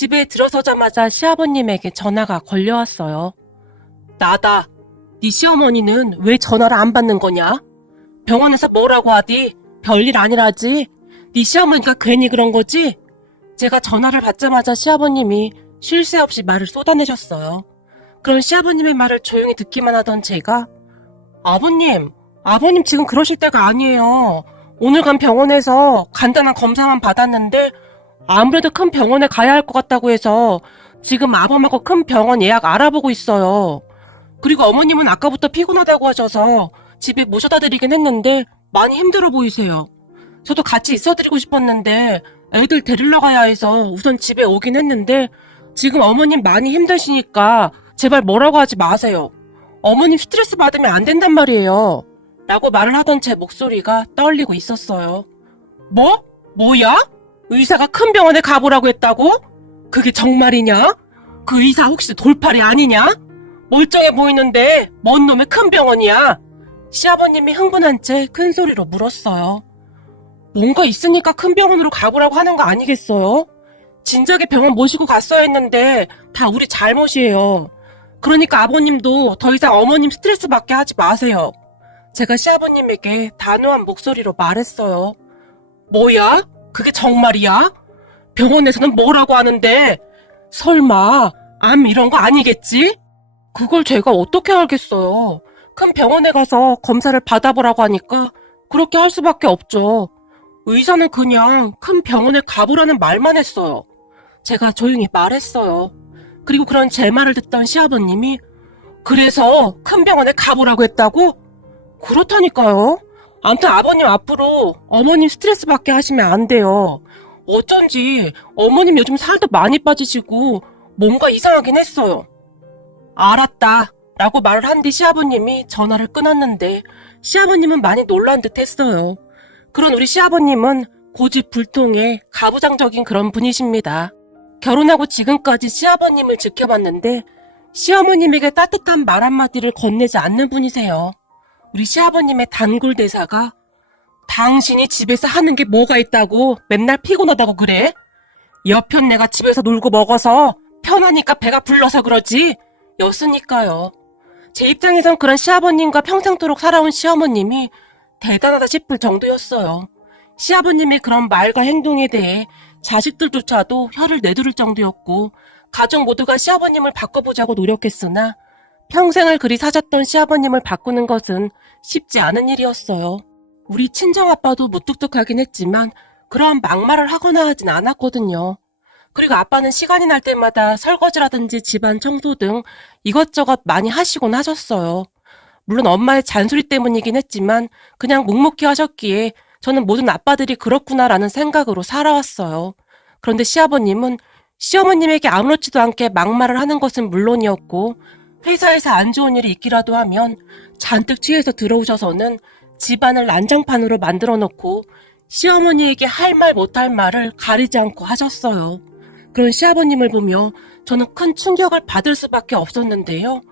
집에 들어서자마자 시아버님에게 전화가 걸려왔어요. 나다. 네 시어머니는 왜 전화를 안 받는 거냐? 병원에서 뭐라고 하디? 별일 아니라지? 네 시어머니가 괜히 그런 거지? 제가 전화를 받자마자 시아버님이 쉴 새 없이 말을 쏟아내셨어요. 그런 시아버님의 말을 조용히 듣기만 하던 제가 아버님 지금 그러실 때가 아니에요. 오늘 간 병원에서 간단한 검사만 받았는데 아무래도 큰 병원에 가야 할 것 같다고 해서 지금 아범하고 큰 병원 예약 알아보고 있어요. 그리고 어머님은 아까부터 피곤하다고 하셔서 집에 모셔다 드리긴 했는데 많이 힘들어 보이세요. 저도 같이 있어드리고 싶었는데 애들 데리러 가야 해서 우선 집에 오긴 했는데 지금 어머님 많이 힘드시니까 제발 뭐라고 하지 마세요. 어머님 스트레스 받으면 안 된단 말이에요. 라고 말을 하던 제 목소리가 떨리고 있었어요. 뭐야? 의사가 큰 병원에 가보라고 했다고? 그게 정말이냐? 그 의사 혹시 돌팔이 아니냐? 멀쩡해 보이는데 뭔 놈의 큰 병원이야? 시아버님이 흥분한 채 큰 소리로 물었어요. 뭔가 있으니까 큰 병원으로 가보라고 하는 거 아니겠어요? 진작에 병원 모시고 갔어야 했는데 다 우리 잘못이에요. 그러니까 아버님도 더 이상 어머님 스트레스 받게 하지 마세요. 제가 시아버님에게 단호한 목소리로 말했어요. 뭐야? 그게 정말이야? 병원에서는 뭐라고 하는데? 설마 암 이런 거 아니겠지? 그걸 제가 어떻게 알겠어요. 큰 병원에 가서 검사를 받아보라고 하니까 그렇게 할 수밖에 없죠. 의사는 그냥 큰 병원에 가보라는 말만 했어요. 제가 조용히 말했어요. 그리고 그런 제 말을 듣던 시아버님이 그래서 큰 병원에 가보라고 했다고? 그렇다니까요. 아무튼 아버님 앞으로 어머님 스트레스 받게 하시면 안 돼요. 어쩐지 어머님 요즘 살도 많이 빠지시고 뭔가 이상하긴 했어요. 알았다 라고 말을 한 뒤 시아버님이 전화를 끊었는데 시아버님은 많이 놀란 듯 했어요. 그런 우리 시아버님은 고집불통의 가부장적인 그런 분이십니다. 결혼하고 지금까지 시아버님을 지켜봤는데 시어머님에게 따뜻한 말 한마디를 건네지 않는 분이세요. 우리 시아버님의 단골 대사가 당신이 집에서 하는 게 뭐가 있다고 맨날 피곤하다고 그래? 여편 내가 집에서 놀고 먹어서 편하니까 배가 불러서 그러지? 였으니까요. 제 입장에선 그런 시아버님과 평생토록 살아온 시어머님이 대단하다 싶을 정도였어요. 시아버님의 그런 말과 행동에 대해 자식들조차도 혀를 내두를 정도였고 가족 모두가 시아버님을 바꿔보자고 노력했으나 평생을 그리 사셨던 시아버님을 바꾸는 것은 쉽지 않은 일이었어요. 우리 친정아빠도 무뚝뚝하긴 했지만 그러한 막말을 하거나 하진 않았거든요. 그리고 아빠는 시간이 날 때마다 설거지라든지 집안 청소 등 이것저것 많이 하시곤 하셨어요. 물론 엄마의 잔소리 때문이긴 했지만 그냥 묵묵히 하셨기에 저는 모든 아빠들이 그렇구나라는 생각으로 살아왔어요. 그런데 시아버님은 시어머님에게 아무렇지도 않게 막말을 하는 것은 물론이었고 회사에서 안 좋은 일이 있기라도 하면 잔뜩 취해서 들어오셔서는 집안을 난장판으로 만들어 놓고 시어머니에게 할 말 못할 말을 가리지 않고 하셨어요. 그런 시아버님을 보며 저는 큰 충격을 받을 수밖에 없었는데요.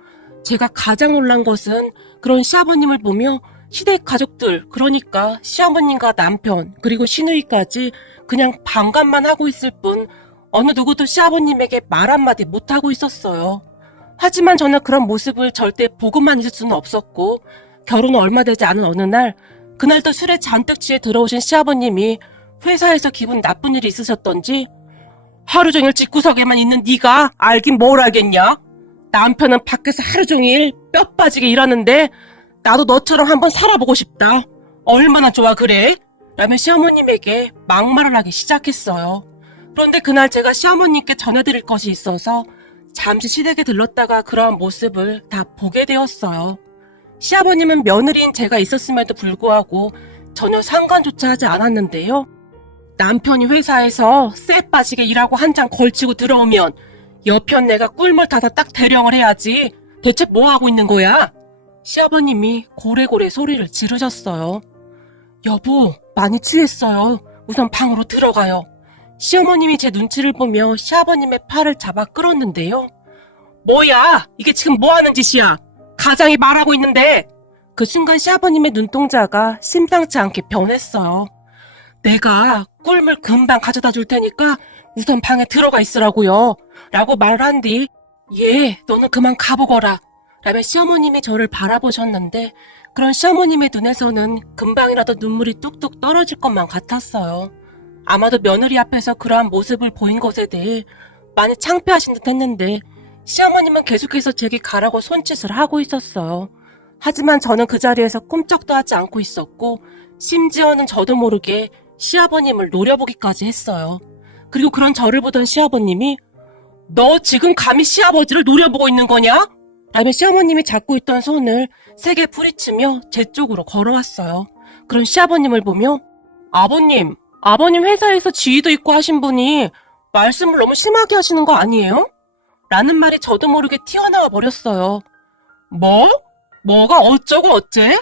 제가 가장 놀란 것은 그런 시아버님을 보며 시댁 가족들, 그러니까 시어머님과 남편, 그리고 시누이까지 그냥 반감만 하고 있을 뿐 어느 누구도 시아버님에게 말 한마디 못하고 있었어요. 하지만 저는 그런 모습을 절대 보고만 있을 수는 없었고 결혼 얼마 되지 않은 어느 날 그날도 술에 잔뜩 취해 들어오신 시아버님이 회사에서 기분 나쁜 일이 있으셨던지 하루 종일 집구석에만 있는 네가 알긴 뭘 알겠냐? 남편은 밖에서 하루 종일 뼈 빠지게 일하는데 나도 너처럼 한번 살아보고 싶다. 얼마나 좋아 그래? 라며 시어머님에게 막말을 하기 시작했어요. 그런데 그날 제가 시어머님께 전해드릴 것이 있어서 잠시 시댁에 들렀다가 그러한 모습을 다 보게 되었어요. 시아버님은 며느리인 제가 있었음에도 불구하고 전혀 상관조차 하지 않았는데요. 남편이 회사에서 쎄 빠지게 일하고 한 장 걸치고 들어오면 여편 내가 꿀물 타서 딱 대령을 해야지. 대체 뭐 하고 있는 거야? 시아버님이 고래고래 소리를 지르셨어요. 여보, 많이 취했어요. 우선 방으로 들어가요. 시어머님이 제 눈치를 보며 시아버님의 팔을 잡아 끌었는데요. 뭐야? 이게 지금 뭐 하는 짓이야? 가장이 말하고 있는데. 그 순간 시아버님의 눈동자가 심상치 않게 변했어요. 내가 꿀물 금방 가져다 줄 테니까 우선 방에 들어가 있으라고요. 라고 말을 한 뒤, 예, 너는 그만 가보거라. 라며 시어머님이 저를 바라보셨는데 그런 시어머님의 눈에서는 금방이라도 눈물이 뚝뚝 떨어질 것만 같았어요. 아마도 며느리 앞에서 그러한 모습을 보인 것에 대해 많이 창피하신 듯 했는데 시어머님은 계속해서 제게 가라고 손짓을 하고 있었어요. 하지만 저는 그 자리에서 꼼짝도 하지 않고 있었고 심지어는 저도 모르게 시아버님을 노려보기까지 했어요. 그리고 그런 저를 보던 시아버님이 너 지금 감히 시아버지를 노려보고 있는 거냐? 라며 시어머님이 잡고 있던 손을 세게 부리치며 제 쪽으로 걸어왔어요. 그런 시아버님을 보며 아버님 회사에서 지위도 있고 하신 분이 말씀을 너무 심하게 하시는 거 아니에요? 라는 말이 저도 모르게 튀어나와 버렸어요. 뭐? 뭐가 어쩌고 어째?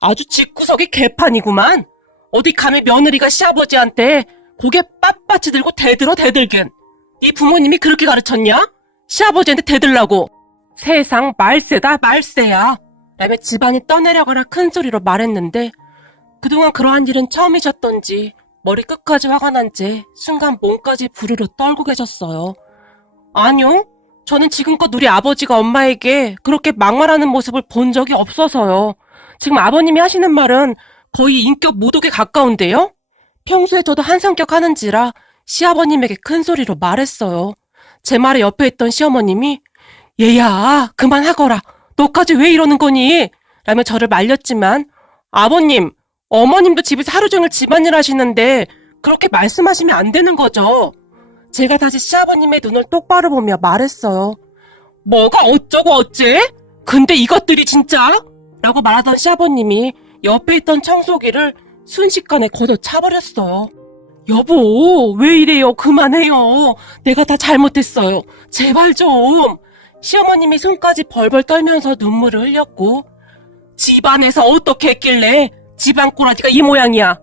아주 집구석이 개판이구만. 어디 감히 며느리가 시아버지한테 고개 빳빳이 들고 대들긴. 네 부모님이 그렇게 가르쳤냐? 시아버지한테 대들라고. 세상 말세다 말세야. 라며 집안이 떠내려가라 큰 소리로 말했는데 그동안 그러한 일은 처음이셨던지 머리 끝까지 화가 난 채 순간 몸까지 부르르 떨고 계셨어요. 아니요. 저는 지금껏 우리 아버지가 엄마에게 그렇게 막말하는 모습을 본 적이 없어서요. 지금 아버님이 하시는 말은 거의 인격 모독에 가까운데요? 평소에 저도 한성격 하는지라 시아버님에게 큰 소리로 말했어요. 제 말에 옆에 있던 시어머님이 얘야 그만하거라. 너까지 왜 이러는 거니? 라며 저를 말렸지만 아버님, 어머님도 집에서 하루 종일 집안일 하시는데 그렇게 말씀하시면 안 되는 거죠. 제가 다시 시아버님의 눈을 똑바로 보며 말했어요. 뭐가 어쩌고 어째? 근데 이것들이 진짜? 라고 말하던 시아버님이 옆에 있던 청소기를 순식간에 걷어차버렸어요. 여보, 왜 이래요? 그만해요. 내가 다 잘못했어요. 제발 좀. 시어머님이 손까지 벌벌 떨면서 눈물을 흘렸고 집안에서 어떻게 했길래 집안 꼬라지가 이 모양이야.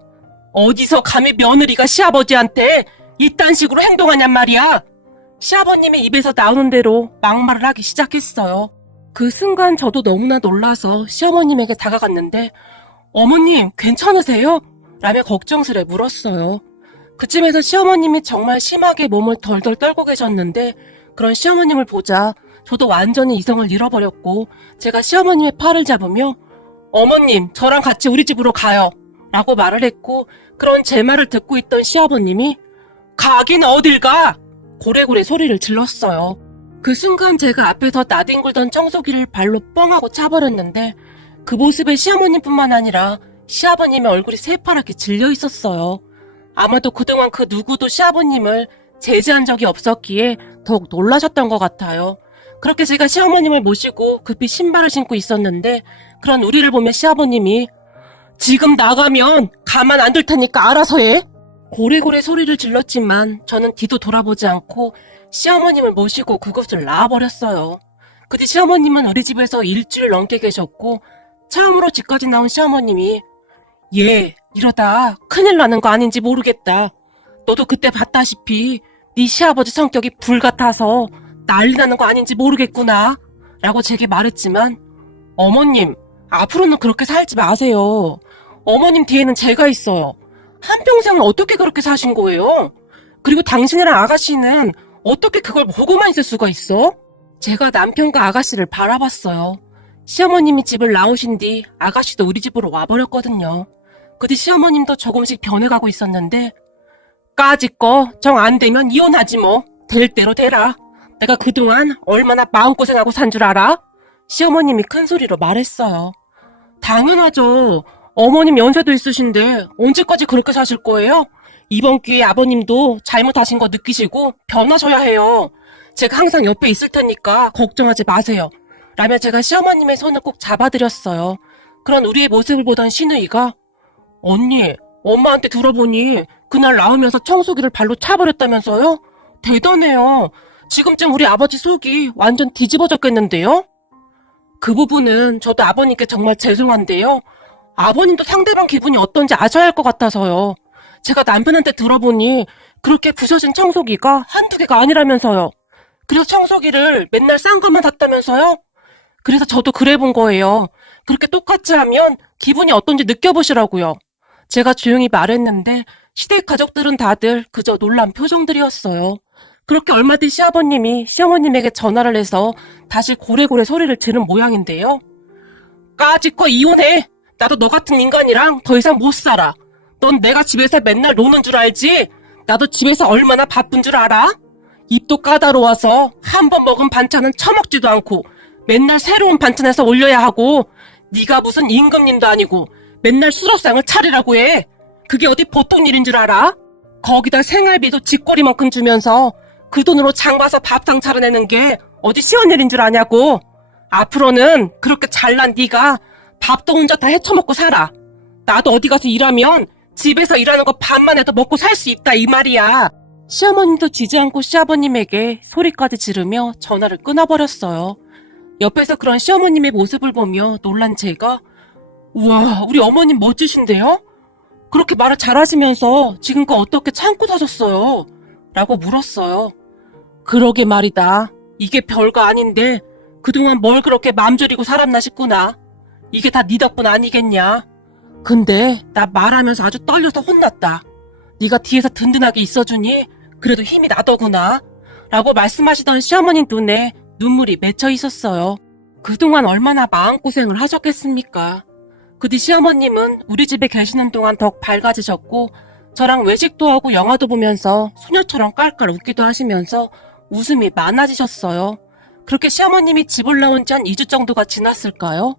어디서 감히 며느리가 시아버지한테 이딴 식으로 행동하냔 말이야. 시아버님의 입에서 나오는 대로 막말을 하기 시작했어요. 그 순간 저도 너무나 놀라서 시어머님에게 다가갔는데 어머님 괜찮으세요? 라며 걱정스레 물었어요. 그쯤에서 시어머님이 정말 심하게 몸을 덜덜 떨고 계셨는데 그런 시어머님을 보자 저도 완전히 이성을 잃어버렸고 제가 시어머님의 팔을 잡으며 어머님 저랑 같이 우리 집으로 가요 라고 말을 했고 그런 제 말을 듣고 있던 시아버님이 가긴 어딜 가? 고래고래 소리를 질렀어요. 그 순간 제가 앞에서 나뒹굴던 청소기를 발로 뻥하고 차버렸는데 그 모습에 시어머님뿐만 아니라 시아버님의 얼굴이 새파랗게 질려 있었어요. 아마도 그동안 그 누구도 시아버님을 제지한 적이 없었기에 더욱 놀라셨던 것 같아요. 그렇게 제가 시어머님을 모시고 급히 신발을 신고 있었는데 그런 우리를 보며 시아버님이 지금 나가면 가만 안 둘 테니까 알아서 해. 고래고래 소리를 질렀지만 저는 뒤도 돌아보지 않고 시어머님을 모시고 그곳을 나와버렸어요. 그 뒤 시어머님은 우리 집에서 일주일 넘게 계셨고 처음으로 집까지 나온 시어머님이 얘 이러다 큰일 나는 거 아닌지 모르겠다. 너도 그때 봤다시피 네 시아버지 성격이 불같아서 난리 나는 거 아닌지 모르겠구나 라고 제게 말했지만 어머님 앞으로는 그렇게 살지 마세요. 어머님 뒤에는 제가 있어요. 한평생을 어떻게 그렇게 사신 거예요? 그리고 당신이랑 아가씨는 어떻게 그걸 보고만 있을 수가 있어? 제가 남편과 아가씨를 바라봤어요. 시어머님이 집을 나오신 뒤 아가씨도 우리 집으로 와버렸거든요. 그 뒤 시어머님도 조금씩 변해가고 있었는데 까짓 거 정 안 되면 이혼하지 뭐. 될 대로 되라. 내가 그동안 얼마나 마음고생하고 산 줄 알아? 시어머님이 큰 소리로 말했어요. 당연하죠. 어머님 연세도 있으신데 언제까지 그렇게 사실 거예요? 이번 기회에 아버님도 잘못하신 거 느끼시고 변하셔야 해요. 제가 항상 옆에 있을 테니까 걱정하지 마세요. 라며 제가 시어머님의 손을 꼭 잡아드렸어요. 그런 우리의 모습을 보던 시누이가 언니, 엄마한테 들어보니 그날 나오면서 청소기를 발로 차버렸다면서요? 대단해요. 지금쯤 우리 아버지 속이 완전 뒤집어졌겠는데요? 그 부분은 저도 아버님께 정말 죄송한데요. 아버님도 상대방 기분이 어떤지 아셔야 할 것 같아서요. 제가 남편한테 들어보니 그렇게 부서진 청소기가 한두 개가 아니라면서요. 그래서 청소기를 맨날 싼 것만 샀다면서요? 그래서 저도 그래 본 거예요. 그렇게 똑같이 하면 기분이 어떤지 느껴보시라고요. 제가 조용히 말했는데 시댁 가족들은 다들 그저 놀란 표정들이었어요. 그렇게 얼마 뒤 시아버님이 시어머님에게 전화를 해서 다시 고래고래 소리를 지른 모양인데요. 까짓거 이혼해. 나도 너 같은 인간이랑 더 이상 못 살아. 넌 내가 집에서 맨날 노는 줄 알지? 나도 집에서 얼마나 바쁜 줄 알아? 입도 까다로워서 한 번 먹은 반찬은 처먹지도 않고 맨날 새로운 반찬에서 올려야 하고 네가 무슨 임금님도 아니고 맨날 수라상을 차리라고 해. 그게 어디 보통 일인 줄 알아? 거기다 생활비도 쥐꼬리만큼 주면서 그 돈으로 장 봐서 밥상 차려내는 게 어디 쉬운 일인 줄 아냐고. 앞으로는 그렇게 잘난 네가 밥도 혼자 다 헤쳐먹고 살아. 나도 어디 가서 일하면 집에서 일하는 거 반만 해도 먹고 살 수 있다 이 말이야. 시어머님도 지지 않고 시아버님에게 소리까지 지르며 전화를 끊어버렸어요. 옆에서 그런 시어머님의 모습을 보며 놀란 제가 우와, 우리 어머님 멋지신데요? 그렇게 말을 잘하시면서 지금껏 어떻게 참고 사셨어요? 라고 물었어요. 그러게 말이다. 이게 별거 아닌데 그동안 뭘 그렇게 맘 졸이고 살았나 싶구나. 이게 다 네 덕분 아니겠냐? 근데 나 말하면서 아주 떨려서 혼났다. 네가 뒤에서 든든하게 있어주니 그래도 힘이 나더구나. 라고 말씀하시던 시어머니 눈에 눈물이 맺혀 있었어요. 그동안 얼마나 마음고생을 하셨겠습니까? 그 뒤 시어머님은 우리 집에 계시는 동안 더욱 밝아지셨고 저랑 외식도 하고 영화도 보면서 소녀처럼 깔깔 웃기도 하시면서 웃음이 많아지셨어요. 그렇게 시어머님이 집을 나온 지 한 2주 정도가 지났을까요?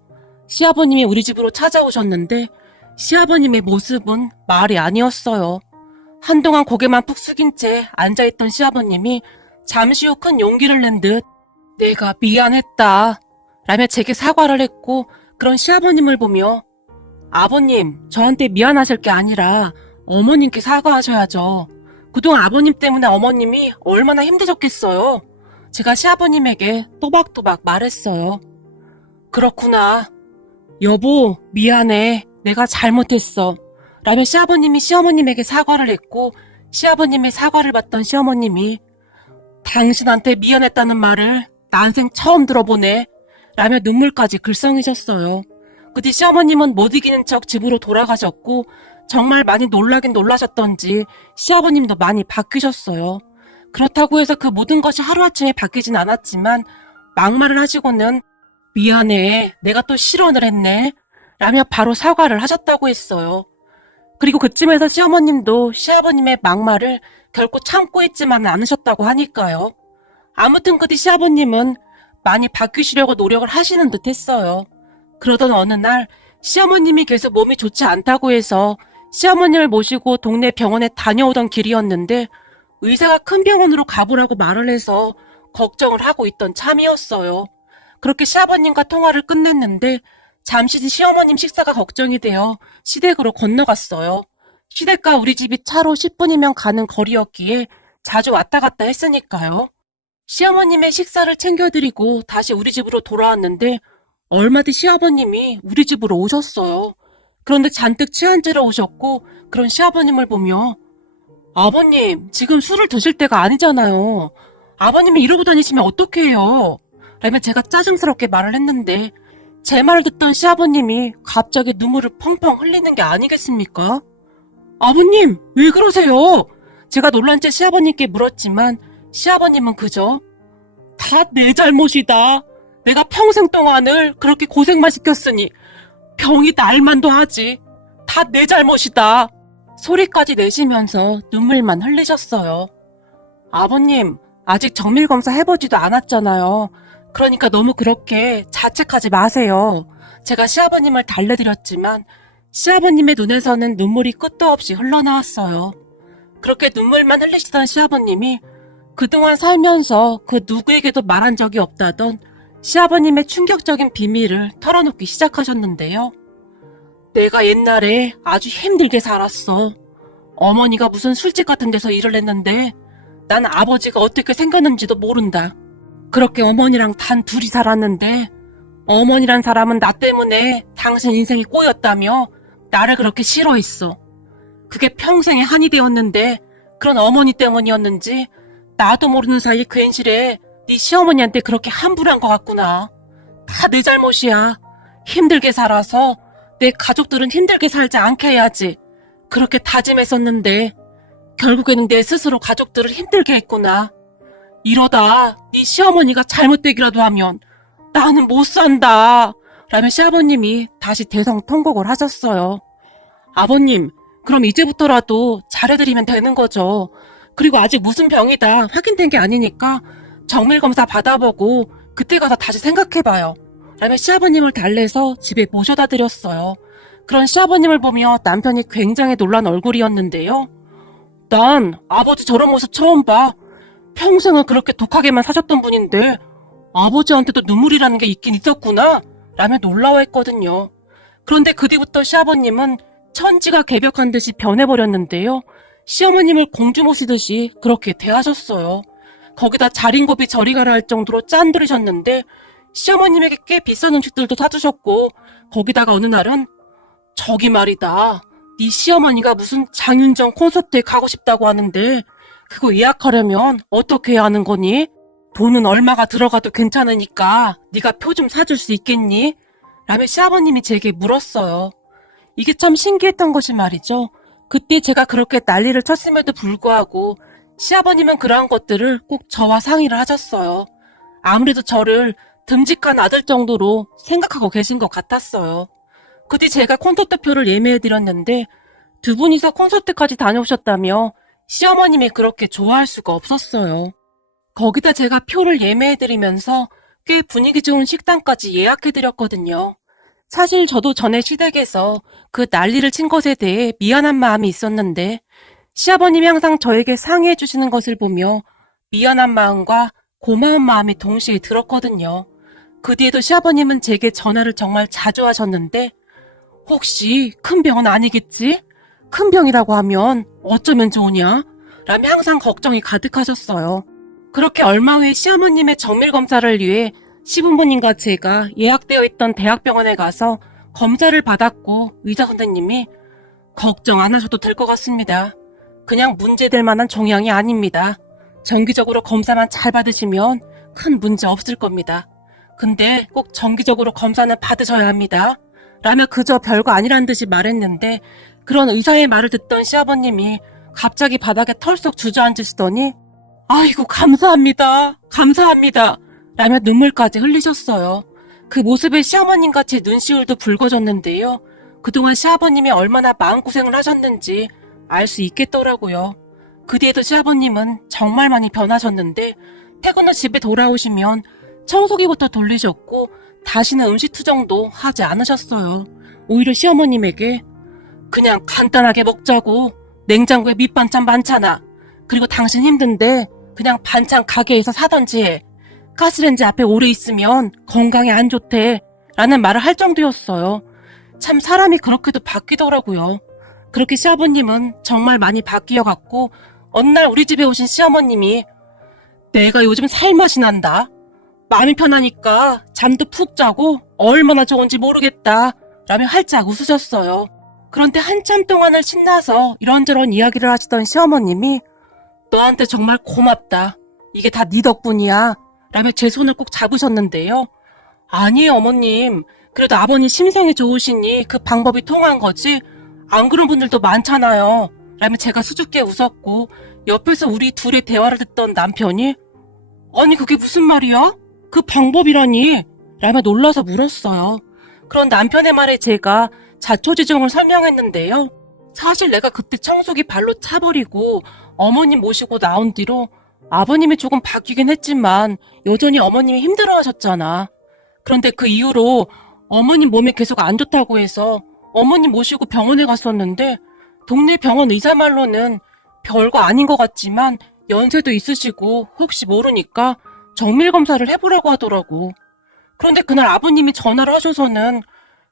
시아버님이 우리 집으로 찾아오셨는데 시아버님의 모습은 말이 아니었어요. 한동안 고개만 푹 숙인 채 앉아있던 시아버님이 잠시 후 큰 용기를 낸 듯 내가 미안했다 라며 제게 사과를 했고 그런 시아버님을 보며 아버님, 저한테 미안하실 게 아니라 어머님께 사과하셔야죠. 그동안 아버님 때문에 어머님이 얼마나 힘드셨겠어요. 제가 시아버님에게 또박또박 말했어요. 그렇구나. 여보, 미안해. 내가 잘못했어. 라며 시아버님이 시어머님에게 사과를 했고 시아버님의 사과를 받던 시어머님이 당신한테 미안했다는 말을 난생 처음 들어보네. 라며 눈물까지 글썽이셨어요. 그 뒤 시어머님은 못 이기는 척 집으로 돌아가셨고 정말 많이 놀라긴 놀라셨던지 시아버님도 많이 바뀌셨어요. 그렇다고 해서 그 모든 것이 하루아침에 바뀌진 않았지만 막말을 하시고는 미안해, 내가 또 실언을 했네 라며 바로 사과를 하셨다고 했어요. 그리고 그쯤에서 시어머님도 시아버님의 막말을 결코 참고 있지만은 않으셨다고 하니까요. 아무튼 그 뒤 시아버님은 많이 바뀌시려고 노력을 하시는 듯 했어요. 그러던 어느 날 시어머님이 계속 몸이 좋지 않다고 해서 시어머님을 모시고 동네 병원에 다녀오던 길이었는데 의사가 큰 병원으로 가보라고 말을 해서 걱정을 하고 있던 참이었어요. 그렇게 시아버님과 통화를 끝냈는데 잠시 뒤 시어머님 식사가 걱정이 되어 시댁으로 건너갔어요. 시댁과 우리 집이 차로 10분이면 가는 거리였기에 자주 왔다 갔다 했으니까요. 시어머님의 식사를 챙겨드리고 다시 우리 집으로 돌아왔는데 얼마 뒤 시아버님이 우리 집으로 오셨어요. 그런데 잔뜩 취한 채로 오셨고 그런 시아버님을 보며 아버님, 지금 술을 드실 때가 아니잖아요. 아버님이 이러고 다니시면 어떡해요? 라며 제가 짜증스럽게 말을 했는데 제 말을 듣던 시아버님이 갑자기 눈물을 펑펑 흘리는 게 아니겠습니까? 아버님, 왜 그러세요? 제가 놀란 채 시아버님께 물었지만 시아버님은 그저 다 내 잘못이다. 내가 평생 동안을 그렇게 고생만 시켰으니 병이 날만도 하지. 다 내 잘못이다. 소리까지 내시면서 눈물만 흘리셨어요. 아버님, 아직 정밀검사 해보지도 않았잖아요. 그러니까 너무 그렇게 자책하지 마세요. 제가 시아버님을 달래드렸지만 시아버님의 눈에서는 눈물이 끝도 없이 흘러나왔어요. 그렇게 눈물만 흘리시던 시아버님이 그동안 살면서 그 누구에게도 말한 적이 없다던 시아버님의 충격적인 비밀을 털어놓기 시작하셨는데요. 내가 옛날에 아주 힘들게 살았어. 어머니가 무슨 술집 같은 데서 일을 했는데 난 아버지가 어떻게 생겼는지도 모른다. 그렇게 어머니랑 단 둘이 살았는데 어머니란 사람은 나 때문에 당신 인생이 꼬였다며 나를 그렇게 싫어했어. 그게 평생의 한이 되었는데 그런 어머니 때문이었는지 나도 모르는 사이에 괜시레 네 시어머니한테 그렇게 함부로 것 같구나. 다 내 잘못이야. 힘들게 살아서 내 가족들은 힘들게 살지 않게 해야지. 그렇게 다짐했었는데 결국에는 내 스스로 가족들을 힘들게 했구나. 이러다 네 시어머니가 잘못되기라도 하면 나는 못 산다. 라며 시아버님이 다시 대성통곡을 하셨어요. 아버님, 그럼 이제부터라도 잘해드리면 되는 거죠. 그리고 아직 무슨 병이다 확인된 게 아니니까 정밀검사 받아보고 그때 가서 다시 생각해봐요. 라며 시아버님을 달래서 집에 모셔다 드렸어요. 그런 시아버님을 보며 남편이 굉장히 놀란 얼굴이었는데요. 난 아버지 저런 모습 처음 봐. 평생을 그렇게 독하게만 사셨던 분인데 아버지한테도 눈물이라는 게 있긴 있었구나 라며 놀라워했거든요. 그런데 그 뒤부터 시아버님은 천지가 개벽한 듯이 변해버렸는데요. 시어머님을 공주 모시듯이 그렇게 대하셨어요. 거기다 자린고비 저리 가라 할 정도로 짠들이셨는데 시어머님에게 꽤 비싼 음식들도 사주셨고 거기다가 어느 날은 저기 말이다. 네 시어머니가 무슨 장윤정 콘서트에 가고 싶다고 하는데 그거 예약하려면 어떻게 해야 하는 거니? 돈은 얼마가 들어가도 괜찮으니까 네가 표 좀 사줄 수 있겠니? 라며 시아버님이 제게 물었어요. 이게 참 신기했던 것이 말이죠. 그때 제가 그렇게 난리를 쳤음에도 불구하고 시아버님은 그러한 것들을 꼭 저와 상의를 하셨어요. 아무래도 저를 듬직한 아들 정도로 생각하고 계신 것 같았어요. 그 뒤 제가 콘서트 표를 예매해드렸는데 두 분이서 콘서트까지 다녀오셨다며 시어머님이 그렇게 좋아할 수가 없었어요. 거기다 제가 표를 예매해드리면서 꽤 분위기 좋은 식당까지 예약해드렸거든요. 사실 저도 전에 시댁에서 그 난리를 친 것에 대해 미안한 마음이 있었는데 시아버님이 항상 저에게 상의해 주시는 것을 보며 미안한 마음과 고마운 마음이 동시에 들었거든요. 그 뒤에도 시아버님은 제게 전화를 정말 자주 하셨는데 혹시 큰 병은 아니겠지? 큰 병이라고 하면 어쩌면 좋으냐? 라며 항상 걱정이 가득하셨어요. 그렇게 얼마 후에 시어머님의 정밀검사를 위해 시부모님과 제가 예약되어 있던 대학병원에 가서 검사를 받았고 의사 선생님이 걱정 안 하셔도 될 것 같습니다. 그냥 문제될 만한 종양이 아닙니다. 정기적으로 검사만 잘 받으시면 큰 문제 없을 겁니다. 근데 꼭 정기적으로 검사는 받으셔야 합니다. 라며 그저 별거 아니란 듯이 말했는데 그런 의사의 말을 듣던 시아버님이 갑자기 바닥에 털썩 주저앉으시더니 아이고 감사합니다. 감사합니다. 라며 눈물까지 흘리셨어요. 그 모습에 시어머님과 제 눈시울도 붉어졌는데요. 그동안 시아버님이 얼마나 마음고생을 하셨는지 알 수 있겠더라고요. 그 뒤에도 시아버님은 정말 많이 변하셨는데 퇴근 후 집에 돌아오시면 청소기부터 돌리셨고 다시는 음식 투정도 하지 않으셨어요. 오히려 시어머님에게 그냥 간단하게 먹자고 냉장고에 밑반찬 많잖아. 그리고 당신 힘든데 그냥 반찬 가게에서 사던지 해. 가스레인지 앞에 오래 있으면 건강에 안 좋대. 라는 말을 할 정도였어요. 참 사람이 그렇게도 바뀌더라고요. 그렇게 시아버님은 정말 많이 바뀌어갔고 어느 날 우리 집에 오신 시어머님이 내가 요즘 살맛이 난다. 마음이 편하니까 잠도 푹 자고 얼마나 좋은지 모르겠다. 라며 활짝 웃으셨어요. 그런데 한참 동안을 신나서 이런저런 이야기를 하시던 시어머님이 너한테 정말 고맙다. 이게 다 네 덕분이야. 라며 제 손을 꼭 잡으셨는데요. 아니에요 어머님. 그래도 아버님 심성이 좋으시니 그 방법이 통한 거지. 안 그런 분들도 많잖아요. 라며 제가 수줍게 웃었고 옆에서 우리 둘의 대화를 듣던 남편이 아니 그게 무슨 말이야? 그 방법이라니? 라며 놀라서 물었어요. 그런 남편의 말에 제가 자초지종을 설명했는데요. 사실 내가 그때 청소기 발로 차버리고 어머님 모시고 나온 뒤로 아버님이 조금 바뀌긴 했지만 여전히 어머님이 힘들어하셨잖아. 그런데 그 이후로 어머님 몸이 계속 안 좋다고 해서 어머님 모시고 병원에 갔었는데 동네 병원 의사 말로는 별거 아닌 것 같지만 연세도 있으시고 혹시 모르니까 정밀검사를 해보라고 하더라고. 그런데 그날 아버님이 전화를 하셔서는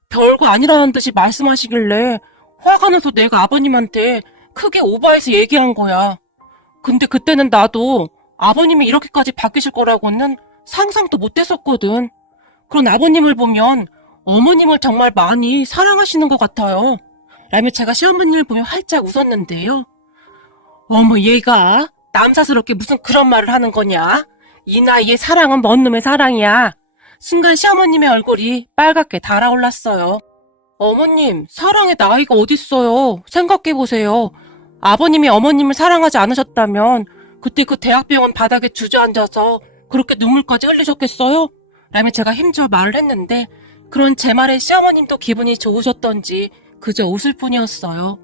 별거 아니라는 듯이 말씀하시길래 화가 나서 내가 아버님한테 크게 오버해서 얘기한 거야. 근데 그때는 나도 아버님이 이렇게까지 바뀌실 거라고는 상상도 못했었거든. 그런 아버님을 보면 어머님을 정말 많이 사랑하시는 것 같아요. 라며 제가 시어머님을 보며 활짝 웃었는데요. 어머 얘가 남사스럽게 무슨 그런 말을 하는 거냐? 이 나이에 사랑은 먼 놈의 사랑이야. 순간 시어머님의 얼굴이 빨갛게 달아올랐어요. 어머님, 사랑의 나이가 어딨어요. 생각해보세요. 아버님이 어머님을 사랑하지 않으셨다면 그때 그 대학병원 바닥에 주저앉아서 그렇게 눈물까지 흘리셨겠어요? 라며 제가 힘주어 말을 했는데 그런 제 말에 시어머님도 기분이 좋으셨던지 그저 웃을 뿐이었어요.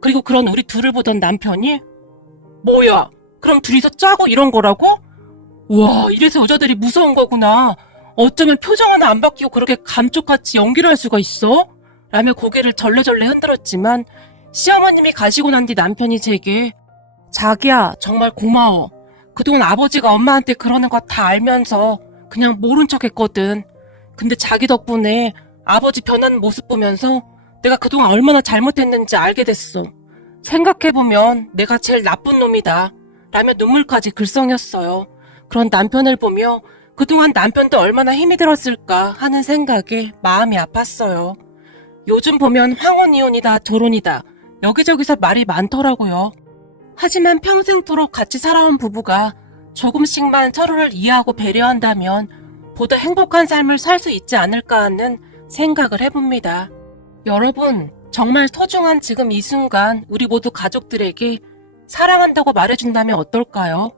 그리고 그런 우리 둘을 보던 남편이 뭐야? 그럼 둘이서 짜고 이런 거라고? 우와, 이래서 여자들이 무서운 거구나. 어쩌면 표정 하나 안 바뀌고 그렇게 감쪽같이 연기를 할 수가 있어? 라며 고개를 절레절레 흔들었지만 시어머님이 가시고 난 뒤 남편이 제게 자기야, 정말 고마워. 그동안 아버지가 엄마한테 그러는 거 다 알면서 그냥 모른 척 했거든. 근데 자기 덕분에 아버지 변하는 모습 보면서 내가 그동안 얼마나 잘못했는지 알게 됐어. 생각해보면 내가 제일 나쁜 놈이다. 라며 눈물까지 글썽였어요. 그런 남편을 보며 그동안 남편도 얼마나 힘이 들었을까 하는 생각에 마음이 아팠어요. 요즘 보면 황혼이혼이다 결혼이다 여기저기서 말이 많더라고요. 하지만 평생토록 같이 살아온 부부가 조금씩만 서로를 이해하고 배려한다면 보다 행복한 삶을 살 수 있지 않을까 하는 생각을 해봅니다. 여러분, 정말 소중한 지금 이 순간 우리 모두 가족들에게 사랑한다고 말해준다면 어떨까요?